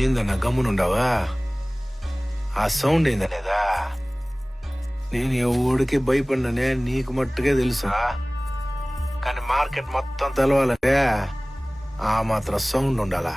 ఏందన్నా గమ్మునుండవా? ఆ సౌండ్ ఏందా లేదా? నేను ఎవడికి భయపడిననే నీకు మట్టుకే తెలుసా, కానీ మార్కెట్ మొత్తం తెలవాలంటే ఆ మాత్రం సౌండ్ ఉండాలా.